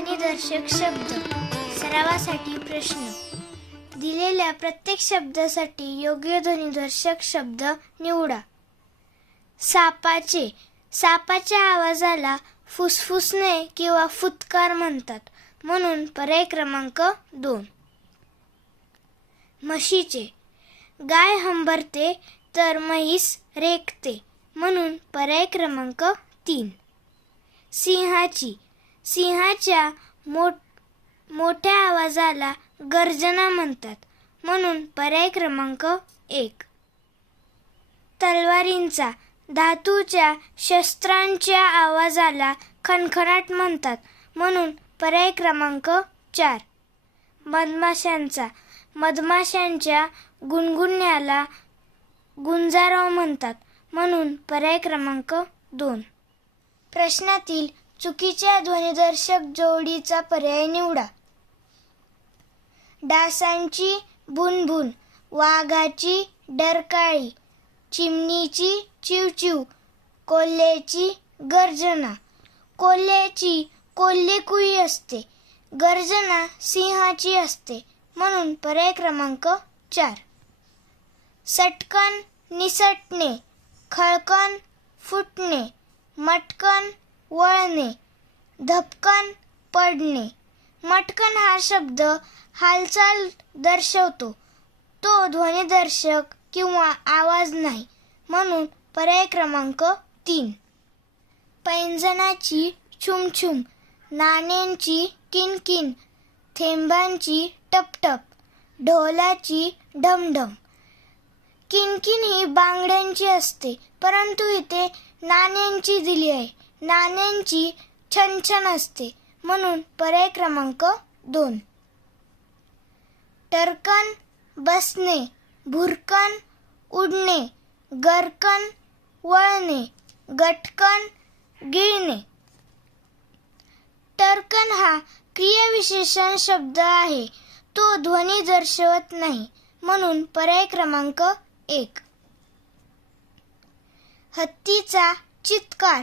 ध्वनिदर्शक शब्द सरावासाठी प्रश्न. दिलेल्या प्रत्येक शब्दासाठी योग्य ध्वनिदर्शक शब्द निवडा. सापाचे. सापाच्या आवाजाला फुसफुसणे किंवा फुत्कार म्हणतात, म्हणून पर्याय क्रमांक 2. म्हशीचे. गाय हंबरते तर म्हैस रेखते, म्हणून पर्याय क्रमांक 3. सिंहाची. सिंहाच्या मोठ्या आवाजाला गर्जना म्हणतात, म्हणून पर्याय क्रमांक 1. तलवारींचा. धातूच्या शस्त्रांच्या आवाजाला खणखणाट म्हणतात, म्हणून पर्याय क्रमांक 4. मधमाशांचा. मधमाशांच्या गुणगुणण्याला गुंजाराव म्हणतात, म्हणून पर्याय क्रमांक 2. प्रश्नातील चुकीच्या ध्वनिदर्शक जोडीचा पर्याय निवडा. डासांची भुनभुन, वाघाची डरकाळी, चिमणीची चिवचिव, कोल्ह्याची गर्जना. कोल्ह्याची कोल्हेकुई असते, गर्जना सिंहाची असते, म्हणून पर्याय क्रमांक 4. सटकन निसटणे, खळकन फुटणे, मटकन वळणे, धपकन पडणे. मटकन हा शब्द हालचाल दर्शवतो, तो ध्वनिदर्शक किंवा आवाज नाही, म्हणून पर्याय क्रमांक 3. पैंजणाची छुमछुम, नाण्यांची किणकिण, थेंबांची टपटप, ढोलाची ढमढम. किणकिण ही बांगड्यांची असते, परंतु इथे नाण्यांची दिली आहे. नाण्यांची छनछन असते, म्हणून पर्याय क्रमांक 2. टरकन बसणे, भुरकन उडणे, गरकन वळणे, गटकन गिळणे. टरकन हा क्रियाविशेषण शब्द आहे, तो ध्वनी दर्शवत नाही, म्हणून पर्याय क्रमांक 1. हत्तीचा चित्कार,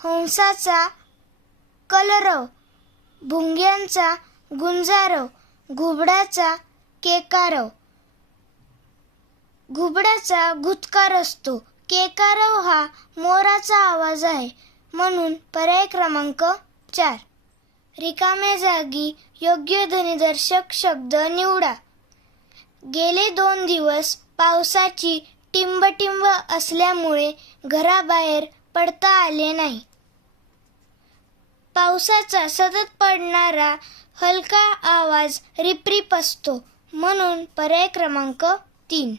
हंसाचा कलरव, भुंग्यांचा गुंजारव, घुबडाचा केकारव. घुबडाचा घुतकार असतो, केकारव हा मोराचा आवाज आहे, म्हणून पर्याय क्रमांक 4. रिकाम्या जागी योग्य ध्वनिदर्शक शब्द निवडा. गेले 2 दिवस पावसाची टिंबटिंब असल्यामुळे घराबाहेर पडता आले नाही. पावसाचा सतत पडणारा हलका आवाज रिपरिप असतो, म्हणून पर्याय क्रमांक 3.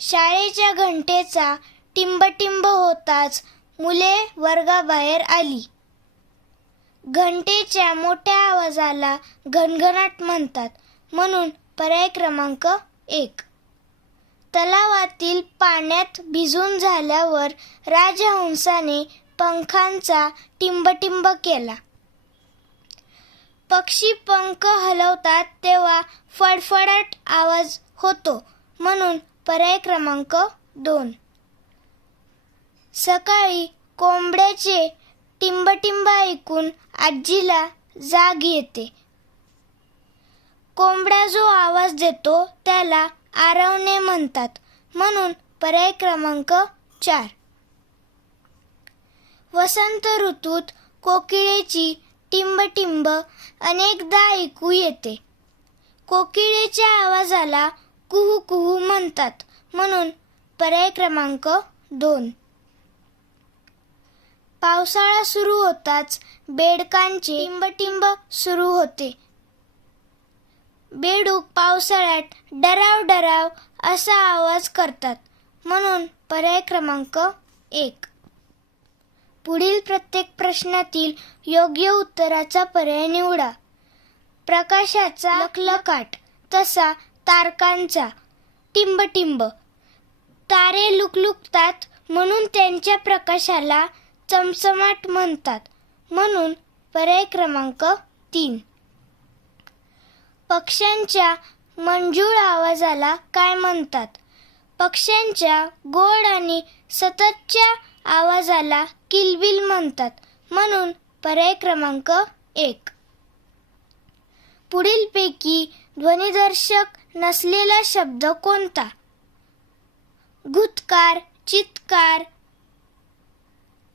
शाळेच्या घंटेचा टिंबटिंब होताच मुले वर्गाबाहेर आली. घंटेच्या मोठ्या आवाजाला घणघणाट म्हणतात, म्हणून पर्याय क्रमांक 1. तलावातील पाण्यात भिजून झाल्यावर राजहंसाने पंखांचा टिंबटिंब केला. पक्षी पंख हलवतात तेव्हा फडफडाट आवाज होतो, म्हणून पर्याय क्रमांक 2. सकाळी कोंबड्याचे टिंबटिंब ऐकून आजीला जाग येते. कोंबडा जो आवाज देतो त्याला आरवणे म्हणतात, म्हणून पर्याय क्रमांक 4. वसंत ऋतूत कोकिळेची टिंबटिंब अनेकदा ऐकू येते. कोकिळेच्या आवाजाला कुहू कुहू म्हणतात, म्हणून पर्याय क्रमांक 2. पावसाळा सुरू होताच बेडकांचे टिंबटिंब सुरू होते. बेडूक पावसाळ्यात डराव डराव असा आवाज करतात, म्हणून पर्याय क्रमांक 1. पुढील प्रत्येक प्रश्नातील योग्य उत्तराचा पर्याय निवडा. प्रकाशाचा लखलखाट, तसा तारकांचा टिंबटिंब. तारे लुकलुकतात म्हणून त्यांच्या प्रकाशाला चमचमाट म्हणतात, म्हणून पर्याय क्रमांक 3. पक्ष्यांच्या मंजूळ आवाजाला काय म्हणतात? पक्ष्यांच्या गोड आणि सततच्या आवाजाला किलबिल म्हणतात, म्हणून पर्याय क्रमांक 1. पुढीलपैकी ध्वनिदर्शक नसलेला शब्द कोणता? गुदकार, चित्कार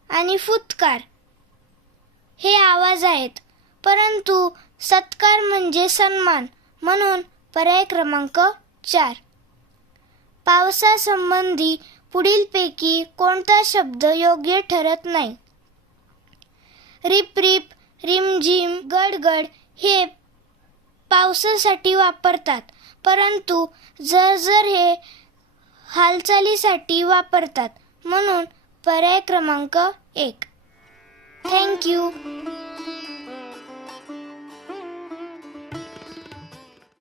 आणि फुत्कार हे आवाज आहेत, परंतु सत्कार म्हणजे सन्मान, म्हणून पर्याय क्रमांक 4. पावसासंबंधी पुढीलपैकी कोणता शब्द योग्य ठरत नाही? रिपरिप, रिमझिम, गडगड हे पावसासाठी वापरतात, परंतु झरझर हे हालचालीसाठी वापरतात, म्हणून पर्याय क्रमांक 1. थँक्यू.